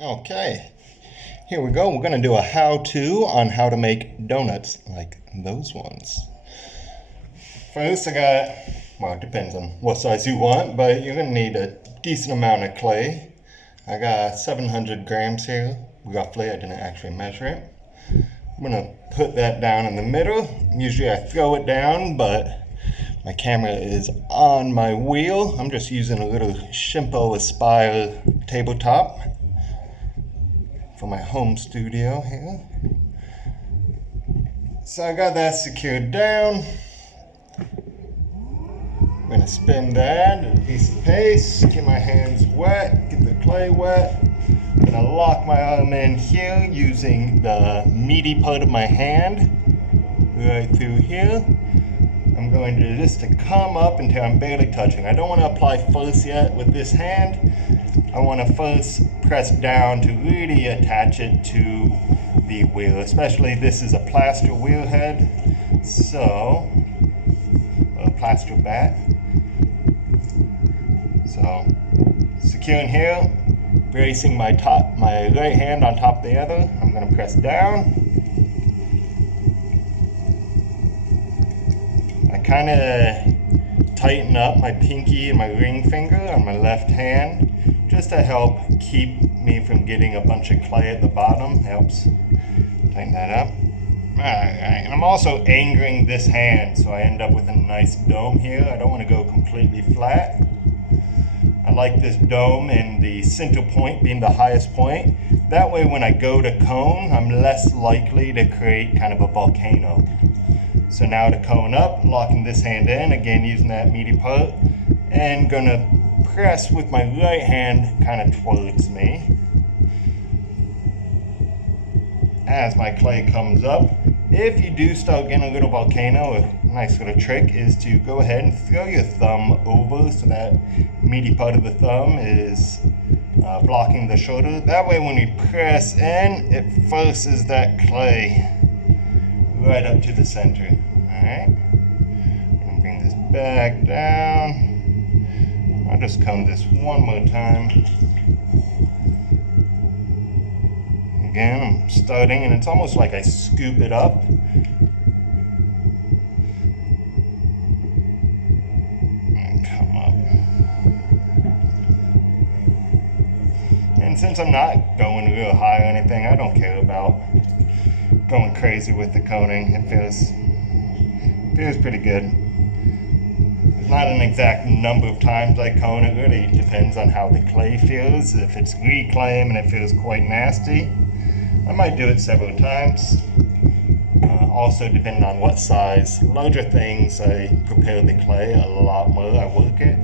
Okay, here we go. We're going to do a how-to on how to make donuts like those ones. First, well, it depends on what size you want, but you're going to need a decent amount of clay. I got 700 grams here, roughly. I didn't actually measure it. I'm going to put that down in the middle. Usually I throw it down, but my camera is on my wheel. I'm just using a little Shimpo Aspire tabletop for my home studio here. So I got that secured down. I'm gonna spin that in a piece of paste, get my hands wet, get the clay wet. I'm gonna lock my arm in here using the meaty part of my hand right through here. I'm going to just to come up until I'm barely touching. I don't want to apply force yet with this hand. I want to first press down to really attach it to the wheel, especially this is a plaster wheel head, so a plaster bat. So securing here, bracing my right hand on top of the other. I'm going to press down. I kind of tighten up my pinky and my ring finger on my left hand just to help keep me from getting a bunch of clay at the bottom. Helps tighten that up. Alright, and I'm also angering this hand so I end up with a nice dome here. I don't want to go completely flat. I like this dome and the center point being the highest point. That way when I go to cone, I'm less likely to create kind of a volcano. So now to cone up, locking this hand in, again using that meaty part, and gonna press with my right hand kind of towards me. As my clay comes up, if you do start getting a little volcano, a nice little trick is to go ahead and throw your thumb over so that meaty part of the thumb is blocking the shoulder. That way when you press in, it forces that clay right up to the center. Alright, I'm gonna bring this back down. I'll just comb this one more time. Again, I'm starting, and it's almost like I scoop it up. And come up. And since I'm not going real high or anything, I don't care about going crazy with the coning. It feels pretty good. There's not an exact number of times I cone. It really depends on how the clay feels. If it's reclaim and it feels quite nasty, I might do it several times. Also depending on what size. Larger things, I prepare the clay a lot more. I work it.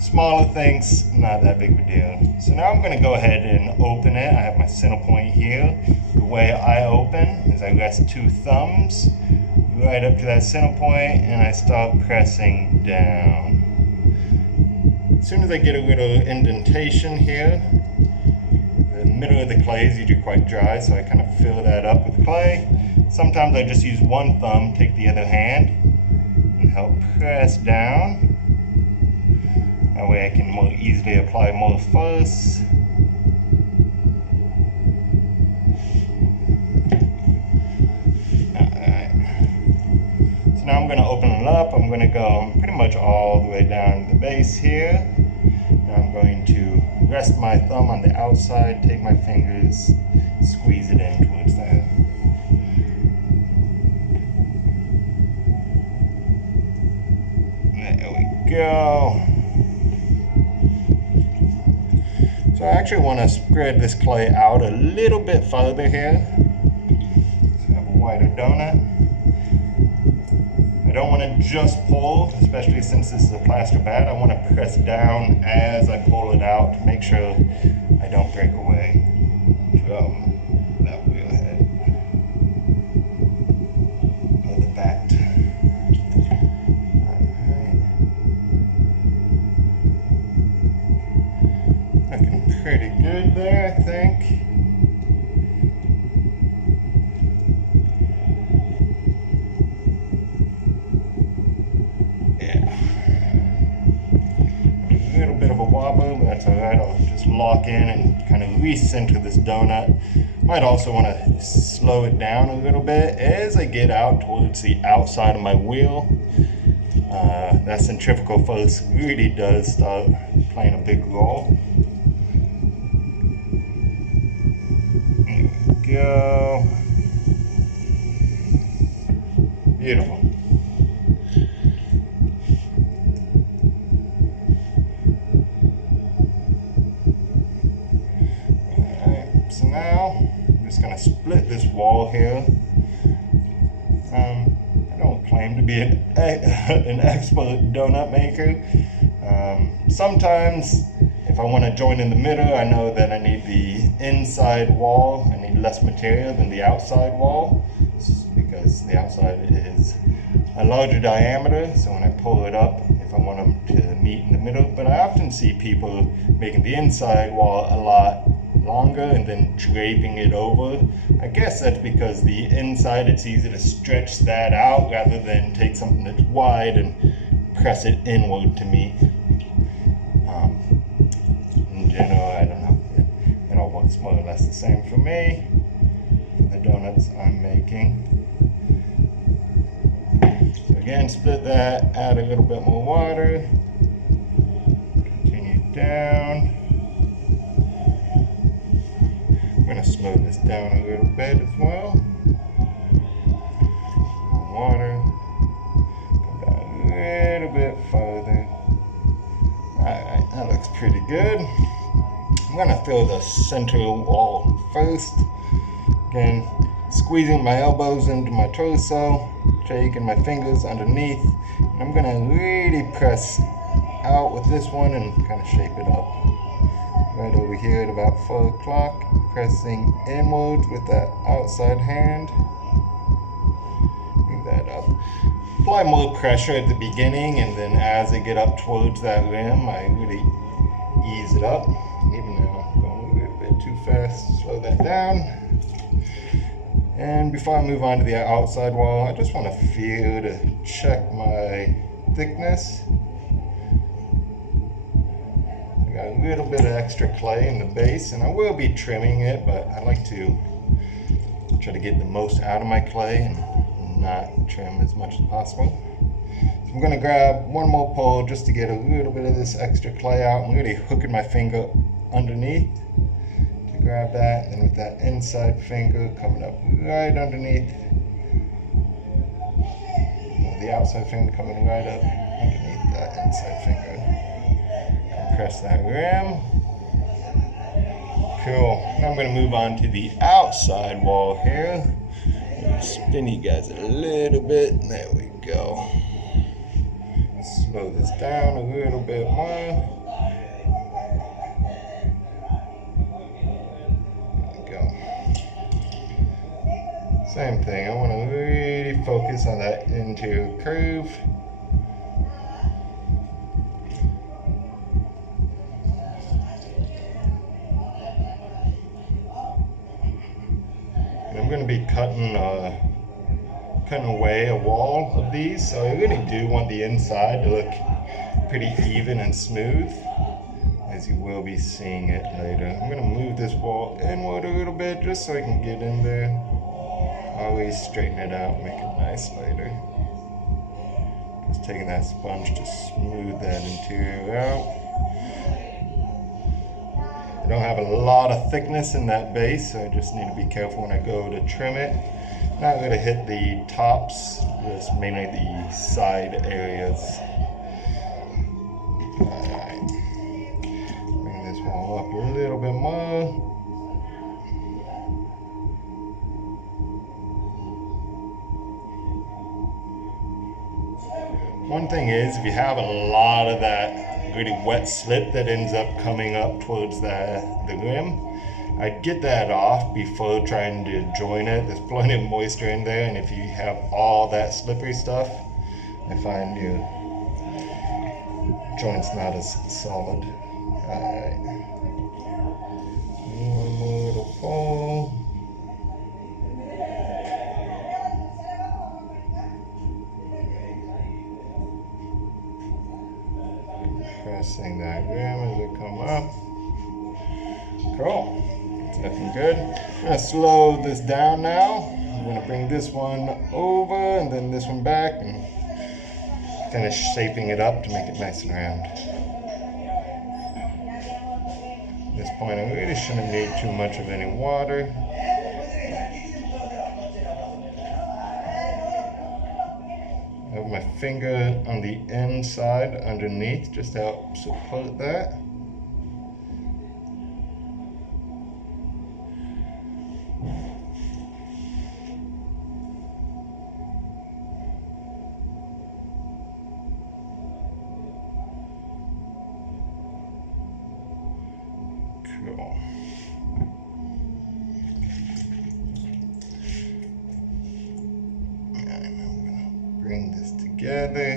Smaller things, not that big of a deal. So now I'm going to go ahead and open it. I have my center point here. The way I open is I rest two thumbs right up to that center point, and I start pressing down. As soon as I get a little indentation here, the middle of the clay is usually quite dry, so I kind of fill that up with clay. Sometimes I just use one thumb, take the other hand, and help press down. That way I can more easily apply more force. Alright. So now I'm going to open it up. I'm going to go pretty much all the way down to the base here. Now I'm going to rest my thumb on the outside, take my fingers, squeeze it in towards that. There we go. So I actually want to spread this clay out a little bit farther here. So I have a wider donut. I don't want to just pull, especially since this is a plaster bat. I want to press down as I pull it out to make sure I don't break away from that wheel head or the bat. Alright. Looking pretty good there, I think. A little bit of a wobble, but that's alright. Alright, I'll just lock in and kind of recenter this donut. Might also want to slow it down a little bit as I get out towards the outside of my wheel. That centrifugal force really does start playing a big role. There we go. Beautiful. Alright, so now I'm just going to split this wall here. I don't claim to be an expert donut maker. Sometimes if I want to join in the middle, I know that I need the inside wall. I need less material than the outside wall because the outside is a larger diameter. So when I pull it up, if I want them to meet in the middle, but I often see people making the inside wall a lot longer and then draping it over. I guess that's because the inside, it's easy to stretch that out rather than take something that's wide and press it inward to meet. In general, I don't know, it all works more or less the same for me, for the donuts I'm making. So again, split that, add a little bit more water, continue down. I'm going to smooth this down a little bit as well. Water, come down a little bit further. Alright, that looks pretty good. I'm going to fill the center wall first. Again, squeezing my elbows into my torso, shaking my fingers underneath. And I'm going to really press out with this one and kind of shape it up. Right over here at about 4 o'clock, pressing inward with that outside hand. Bring that up. Apply more pressure at the beginning, and then as I get up towards that rim, I really ease it up. Even though I'm going a little bit too fast, slow that down. And before I move on to the outside wall, I just want to feel to check my thickness. I got a little bit of extra clay in the base, and I will be trimming it, but I like to try to get the most out of my clay and not trim as much as possible. So I'm going to grab one more pole just to get a little bit of this extra clay out. I'm really hooking my finger underneath to grab that, and with that inside finger coming up right underneath, the outside finger coming right up underneath that inside finger. Compress that rim. Cool. Now I'm going to move on to the outside wall here. Spin you guys a little bit. There we go. Slow this down a little bit more. There we go. Same thing. I want to really focus on that interior curve. I'm going to be cutting away a wall of these, so I really do want the inside to look pretty even and smooth, as you will be seeing it later. I'm going to move this wall inward a little bit just so I can get in there. Always straighten it out, make it nice later. Just taking that sponge to smooth that interior out. I don't have a lot of thickness in that base, so I just need to be careful when I go to trim it. Not going to hit the tops, just mainly the side areas. Alright. Bring this wall up a little bit more. One thing is, if you have a lot of that really wet slip that ends up coming up towards the rim, I'd get that off before trying to join it. There's plenty of moisture in there, and if you have all that slippery stuff, I find your joint's not as solid. Alright. One more little pole. Pressing that rim as it come up. Cool. It's looking good. I'm gonna slow this down now. I'm gonna bring this one over and then this one back and finish shaping it up to make it nice and round. At this point, I really shouldn't need too much of any water. I have my finger on the inside underneath just to help support that. Cool. And I'm gonna bring this together.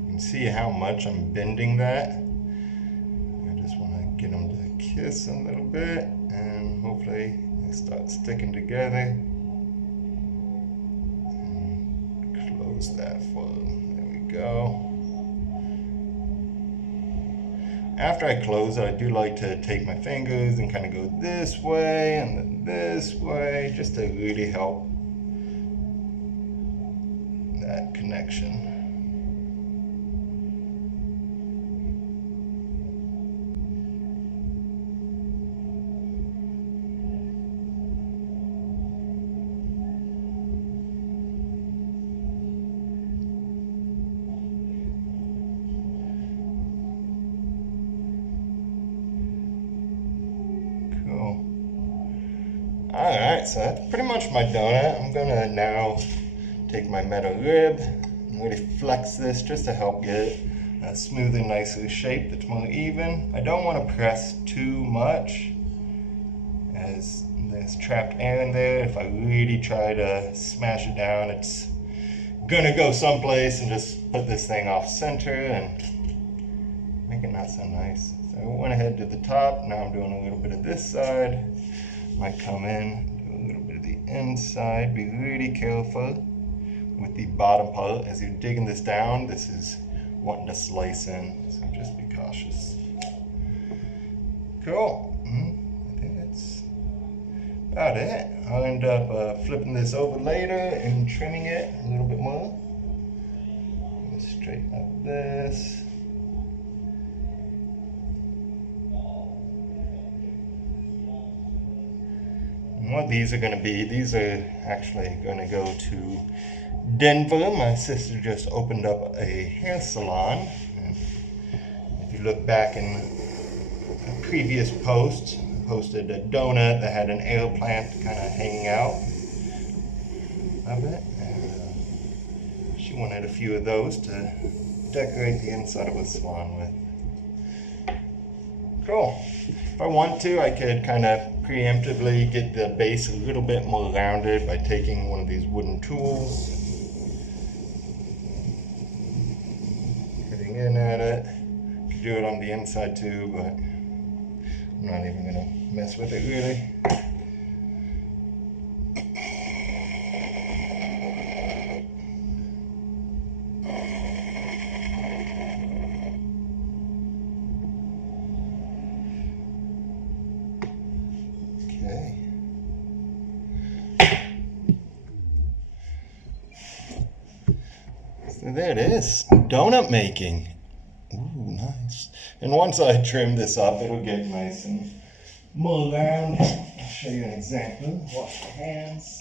You can see how much I'm bending that. I just want to get them to kiss a little bit, and hopefully they start sticking together. And close that fold. There we go. After I close it, I do like to take my fingers and kind of go this way and then this way, just to really help that connection. Alright, so that's pretty much my donut. I'm gonna now take my metal rib and really flex this just to help get it a smoother, nicer shape that's more even. I don't want to press too much as there's trapped air in there. If I really try to smash it down, it's gonna go someplace and just put this thing off center and make it not so nice. So I went ahead to the top. Now I'm doing a little bit of this side. Might come in, do a little bit of the inside. Be really careful with the bottom part. As you're digging this down, this is wanting to slice in, so just be cautious. Cool. I think that's about it. I'll end up flipping this over later and trimming it a little bit more. I'm gonna straighten up this. And what these are going to be, these are actually going to go to Denver. My sister just opened up a hair salon. And if you look back in a previous post, I posted a donut that had an air plant kind of hanging out of it. And she wanted a few of those to decorate the inside of a salon with. Cool. If I want to, I could kind of preemptively get the base a little bit more rounded by taking one of these wooden tools, cutting in at it. Could do it on the inside too, but I'm not even gonna mess with it really. Okay. So there it is, donut making. Ooh, nice. And once I trim this up, it'll get nice and more round. I'll show you an example. Wash your hands.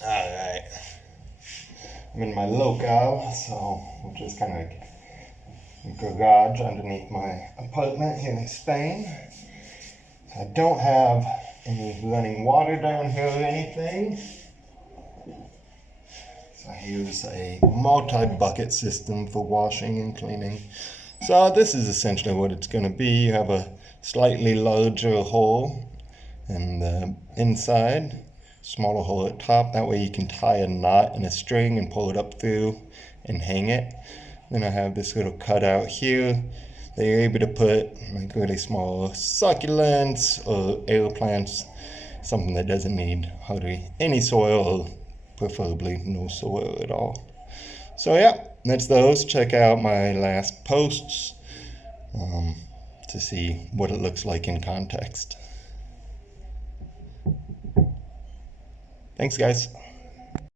Alright, I'm in my locale, so we'll just kind of garage underneath my apartment here in Spain. I don't have any running water down here or anything, so I use a multi-bucket system for washing and cleaning. So this is essentially what it's going to be. You have a slightly larger hole in the inside, smaller hole at top. That way you can tie a knot in a string and pull it up through and hang it. Then I have this little cutout here that you're able to put like really small succulents or air plants, something that doesn't need hardly any soil, or preferably no soil at all. So yeah, that's those. Check out my last posts to see what it looks like in context. Thanks, guys.